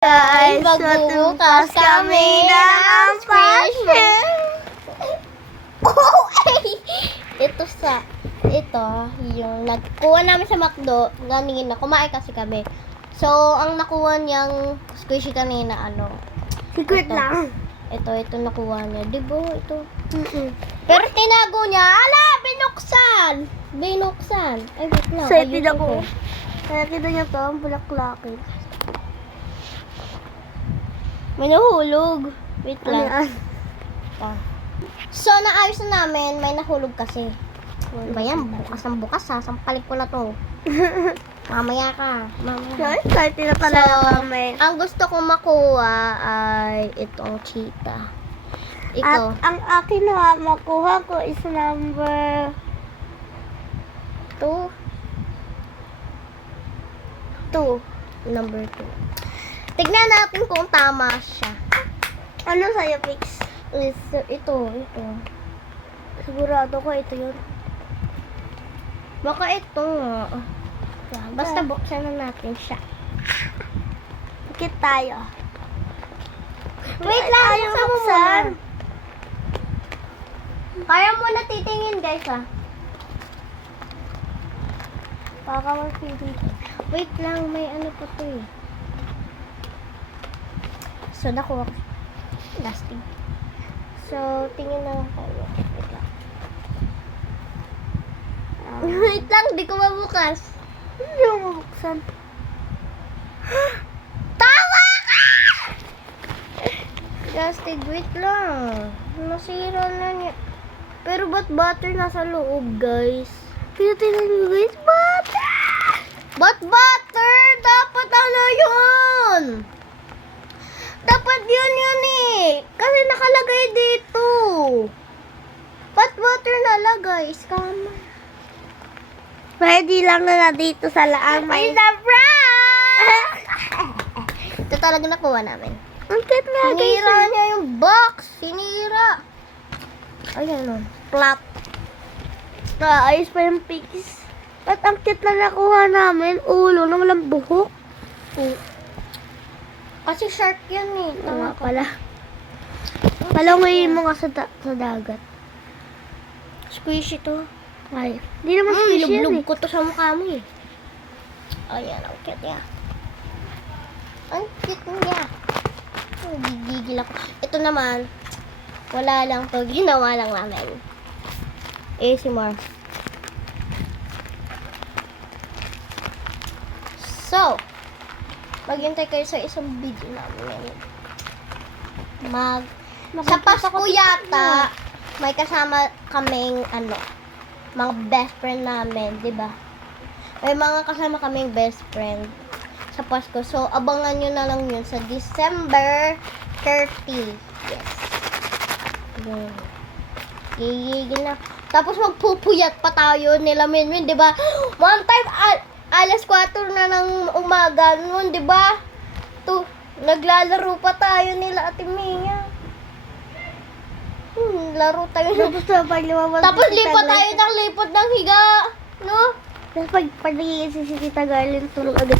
Guys, magbubukas kami ng passion. Ito, yung nagkuha namin sa McDo, kanina, kumain kasi kami. So, ang nakuha niyang squishy kanina, Secret ito. lang. Ito nakuha niya. Diba, ito. Pero tinago niya, binuksan. Ay, wait lang. Excited ayun ako. ko. Kaya kita niya to, ang bulaklakin. May nahulog. Wait Ano lang. yan? So, naayos na namin. May nahulog kasi. Ano ba yan? Bukas ng bukas ha. Sampalik ko na to. Mamaya ka. So, excited na talaga kami. Ang gusto kong makuha ay itong cheetah. Ito. At ang akin na makuha ko is number 2. 2. Number 2. Tignan natin kung tama siya. Ano sa'yo, Pix? Ito. Sigurado ko ito yun. Baka ito nga. Basta buksan na natin siya. Pikit tayo. Wait lang, Ayaw buksan mo buksan. muna. Kaya mo na titingin guys ha. Baka magpili. Wait lang, may ano pa to eh. So, nakuha ko. Lasting. So, tingin na lang tayo. Wait lang. Wait lang, di ko mabukas. Hindi mo mabuksan. Tawa ka! Lasting, wait lang. Nasira na niya. Pero ba't butter nasa loob, guys? Pinatinan nyo guys, butter! Ba't butter? Dapat ano yun? Dapat yun eh. Kasi nakalagay dito. Ba't butter nalagay? Scam. Pwede lang na dito sa laang May may... surprise! Ito talaga nakuha namin. Ang cute nga guys. Sinira niya yung box. Sinira. Ayan o. Plop. Ayos pa yung Pix. At ang cute na nakuha namin, ulo na walang buhok. Kasi shark yan eh. Tama pala. Palangoyin mo nga sa dagat. Squishy to. Ay, hindi naman squishy yan Lublog eh. ko to sa mukha mo eh. Ayan, ang cute niya. Ang cute niya. Gigigil ako. Ito naman, wala lang to. Ginawa lang namin. ASMR. So, maghintay kayo sa isang video namin. Sa Pasko yata, may kasama kaming mga best friend namin, di ba? May mga kasama kaming best friend sa Pasko. So, abangan nyo na lang yun sa December 30. Yes. Yun. Gigigil na. Tapos magpupuyat pa tayo nila Minmin, di ba? One time, alas 4 na ng umaga noon, di ba? Naglalaro pa tayo nila Ate Mia. Laro tayo. Tapos lipat tayo ng higa. No? Tapos pag si Tita Garland tulog agad